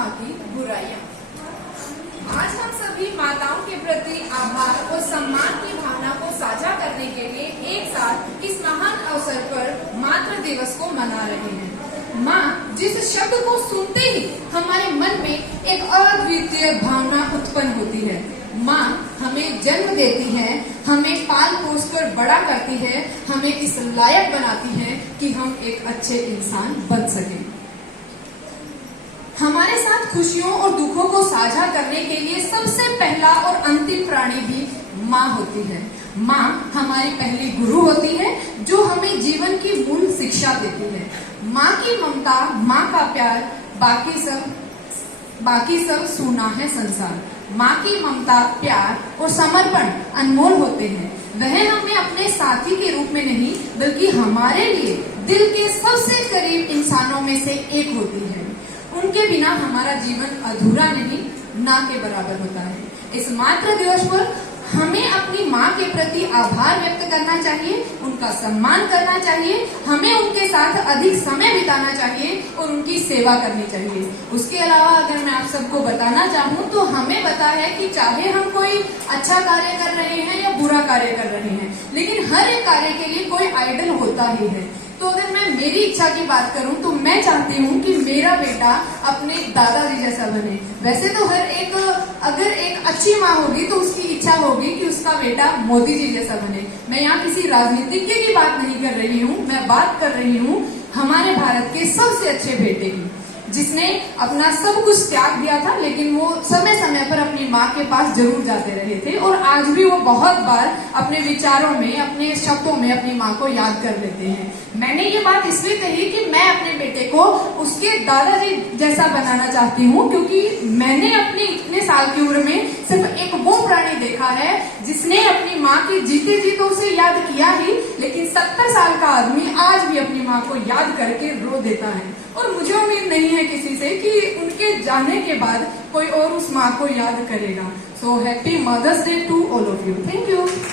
माँ की बुराइयाँ। आज हम सभी माताओं के प्रति आभार और सम्मान की भावना को साझा करने के लिए एक साथ इस महान अवसर पर मातृ दिवस को मना रहे हैं। माँ जिस शब्द को सुनते ही हमारे मन में एक अद्वितीय भावना उत्पन्न होती है। माँ हमें जन्म देती है, हमें पाल पोस कर बड़ा करती है, हमें इस लायक बनाती है कि हम एक अच्छे इंसान बन सकें। हमारे साथ खुशियों और दुखों को साझा करने के लिए सबसे पहला और अंतिम प्राणी भी माँ होती है। माँ हमारी पहली गुरु होती है जो हमें जीवन की मूल शिक्षा देती है। माँ की ममता, माँ का प्यार, बाकी सब सूना है संसार। माँ की ममता, प्यार और समर्पण अनमोल होते हैं। वह हमें अपने साथी के रूप में नहीं बल्कि हमारे लिए दिल के सबसे करीब इंसानों में से एक होती है। उनके बिना हमारा जीवन अधूरा नहीं, ना के बराबर होता है। इस मातृ दिवस पर हमें अपनी माँ के प्रति आभार व्यक्त करना चाहिए, उनका सम्मान करना चाहिए, हमें उनके साथ अधिक समय बिताना चाहिए और उनकी सेवा करनी चाहिए। उसके अलावा अगर मैं आप सबको बताना चाहूँ तो हमें पता है कि चाहे हम कोई अच्छा कार्य कर रहे हैं या बुरा कार्य कर रहे हैं, लेकिन हर एक कार्य के लिए कोई आइडल होता ही है। तो अगर मैं मेरी इच्छा की बात करूं तो मैं चाहती हूं कि मेरा बेटा अपने दादाजी जैसा बने। वैसे तो अगर एक अच्छी माँ होगी तो उसकी इच्छा होगी कि उसका बेटा मोदी जी जैसा बने। मैं यहाँ किसी राजनीतिज्ञ की बात नहीं कर रही हूँ, मैं बात कर रही हूँ हमारे भारत के सबसे अच्छे बेटे की, जिसने अपना सब कुछ त्याग दिया था, लेकिन वो समय समय पर अपनी माँ के पास जरूर जाते रहे थे और आज भी वो बहुत बार अपने विचारों में, अपने शब्दों में अपनी माँ को याद कर लेते हैं। मैंने ये बात इसलिए कही कि मैं अपने बेटे को उसके दादाजी जैसा बनाना चाहती हूँ, क्योंकि मैंने अपनी इतने साल की उम्र में सिर्फ एक वो प्राणी देखा है जिसने अपनी माँ के जीते जी तो उसे याद किया ही, लेकिन 70 साल का आदमी आज भी अपनी माँ को याद करके रो देता है। और मुझे उम्मीद नहीं है किसी से कि उनके जाने के बाद कोई और उस माँ को याद करेगा। So happy mother's day to all of you. Thank you.